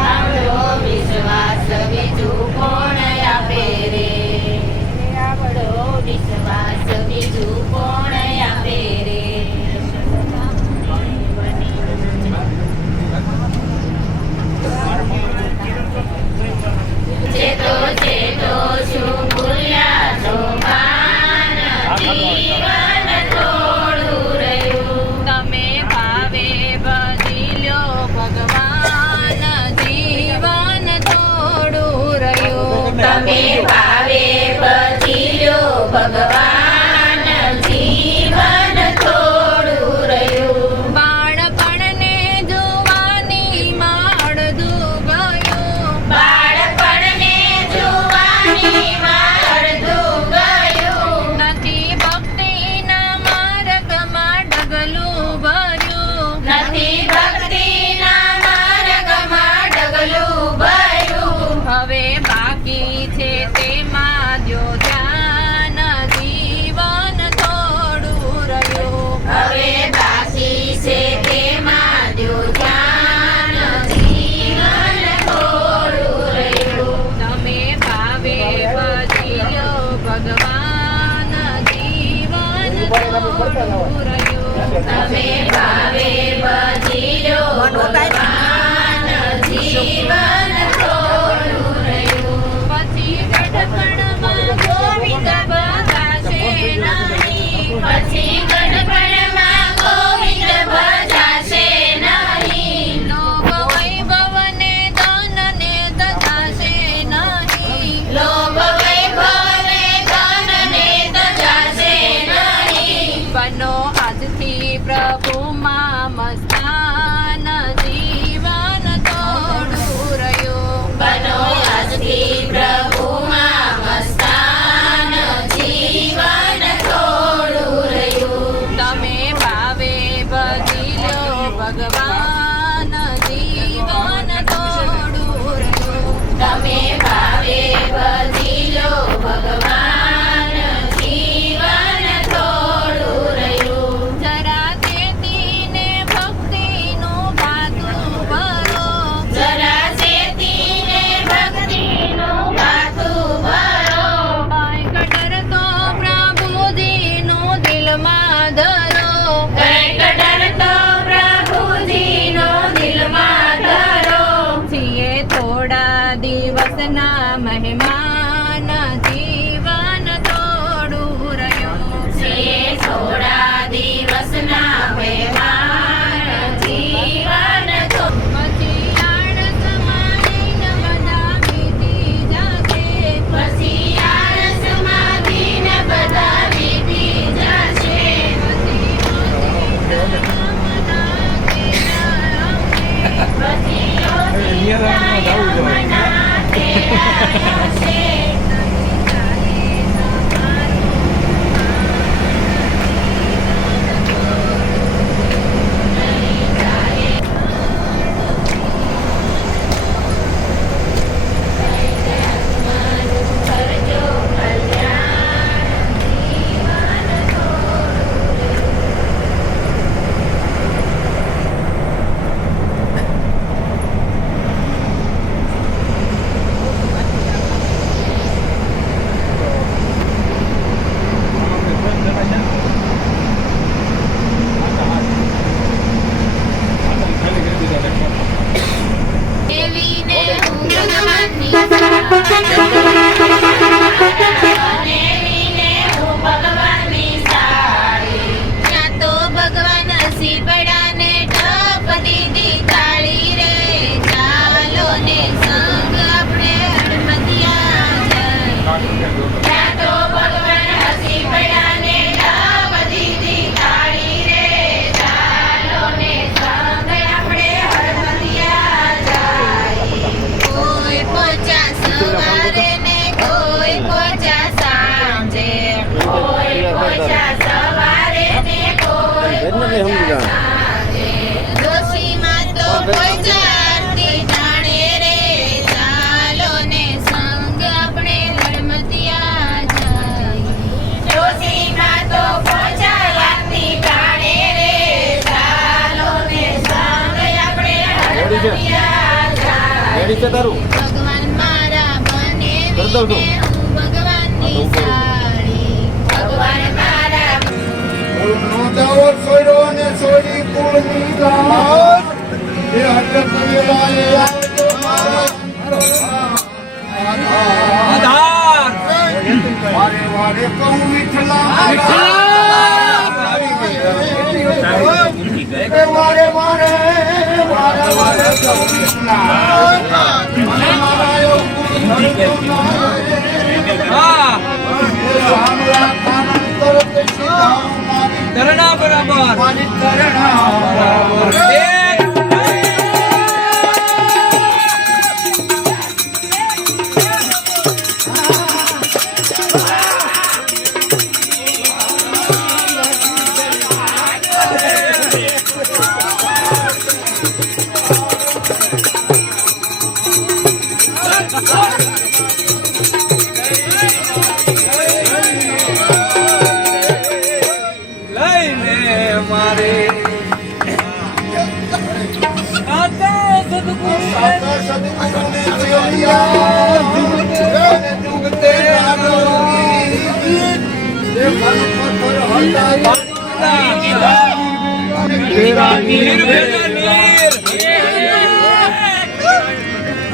આવડો વિશ્વાસ બીજું કોણ આપે રે, આવડો વિશ્વાસ બીજું કોણ આપે રે. ચેતો ચેતો શું ભૂલ્યા છો કાન, જીવન થોડું રહ્યું. તમે ભાવે ભજી લ્યો ભગવાન, જીવન થોડું રહ્યું. તમે ભાવે ભજી લ્યો ભગવાન, જીવન થોડું રહ્યું. બાળપણને જુવાનીમાં અડધું ગયું, બાળપણને જુવાનીમાં અડધું ગયું. નથી ભક્તિના માર્ગમાં ડગલું ભર્યું, નથી ભક્તિના માર્ગમાં ડગલું ભર્યું. હવે બાકી છે તેમાં જો ધ્યાન, જીવન થોડું રહ્યું. હવે બાકી છે તેમાં જો ધ્યાન, જીવન થોડું રહ્યું. તમે ભાવે ભજી લ્યો ભગવાન, જીવન થોડું રહ્યું. તમે ભાવે ભજી લ્યો ભગવાન, જીવન થોડું રહ્યું. પછી ગઢપણમાં ગોવિંદ ભજાશે નહીં, પછી ગઢપણમાં ગોવિંદ ભજાશે નહીં. લોભ વૈભવને ધનને તજાશે નહીં, લોભ વૈભવને ધનને તજાશે નહીં. બનો આજથી પ્રભુમાં મસ્તાન, જીવન થોડું રહ્યું. બનો આજથી પ્રભુમાં મસ્તાન, જીવન થોડું રહ્યું. તમે ભાવે ભજી લ્યો ભગવાન, જીવન થોડું રહ્યું. તમે ભાવે ભજી લ્યો ભગવાન, જીવન થોડું રહ્યું. જરા ચેતીને ભક્તિનું ભાતું ભરો, જરા ચેતીને ભક્તિનું ભાતું ભરો. કંઈક ડરતો પ્રભુજીનું દિલમાં ધરો, કંઈક ડરતો પ્રભુજીનું દિલમાં ધરો. છીએ થોડા દિવસના મહેમાન, જીવન થોડું રહ્યું. છીએ થોડા દિવસના મહેમાન, જીવન પછી આળસમાં દિન બધા વીતી જશે, પછી આળસમાં દિન બધા વીતી જશે. પછી છે તારું ભગવાન મારા બને કરી દઉં છું. હું ભગવાનની સાળી ભગવાન મારા નો દાવો છોડ્યો ને છોડી કુળની લાજ એ અટક વેલાએ આવજો મારા આધાર વારે વારે કહું વિઠલા વારે વારે વારે વારે કહું વિઠલા મને મારા એવું હા સામલા કાનન તરત સીધા મારી ધરણા બરાબર મારી તરણા બરાબર લઈને મારે આતા સદગુરુ સદગુરુને જોયા અને જુગતે આગળની એ મન પથ્થર હતા તેરા નીર ભેગા નીર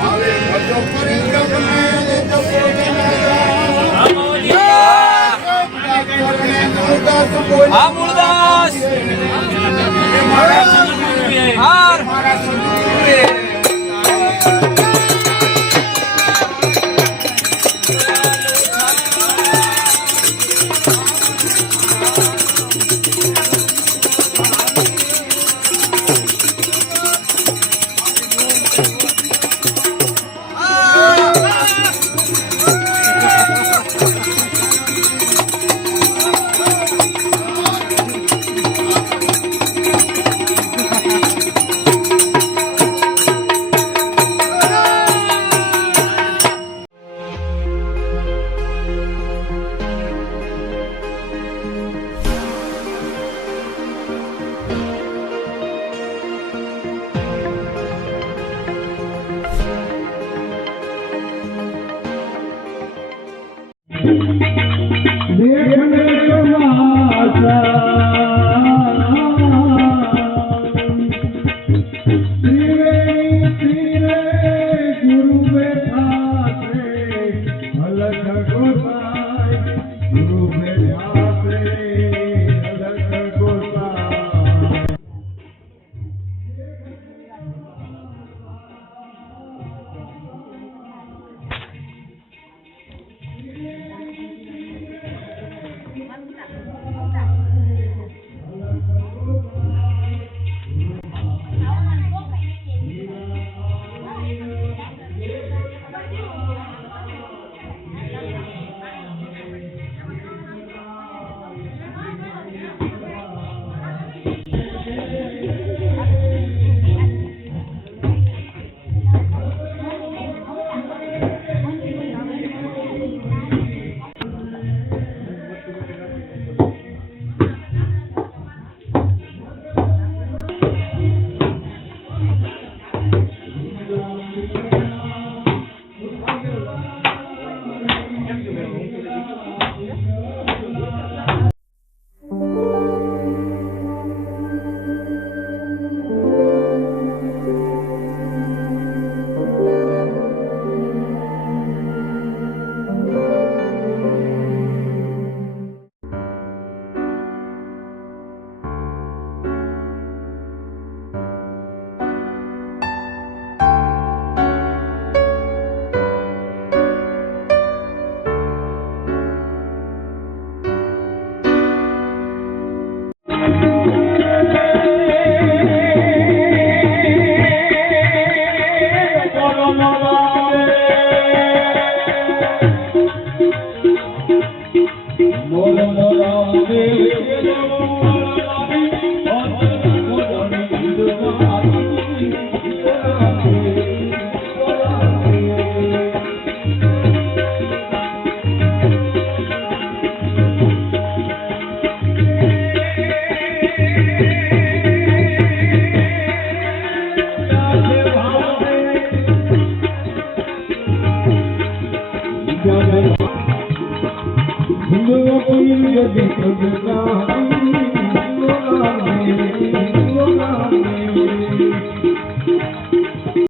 હવે ભજો કરી ગમે ને જપો આ મૂળદાસ હાર મારા સદગુરુએ વિપુલ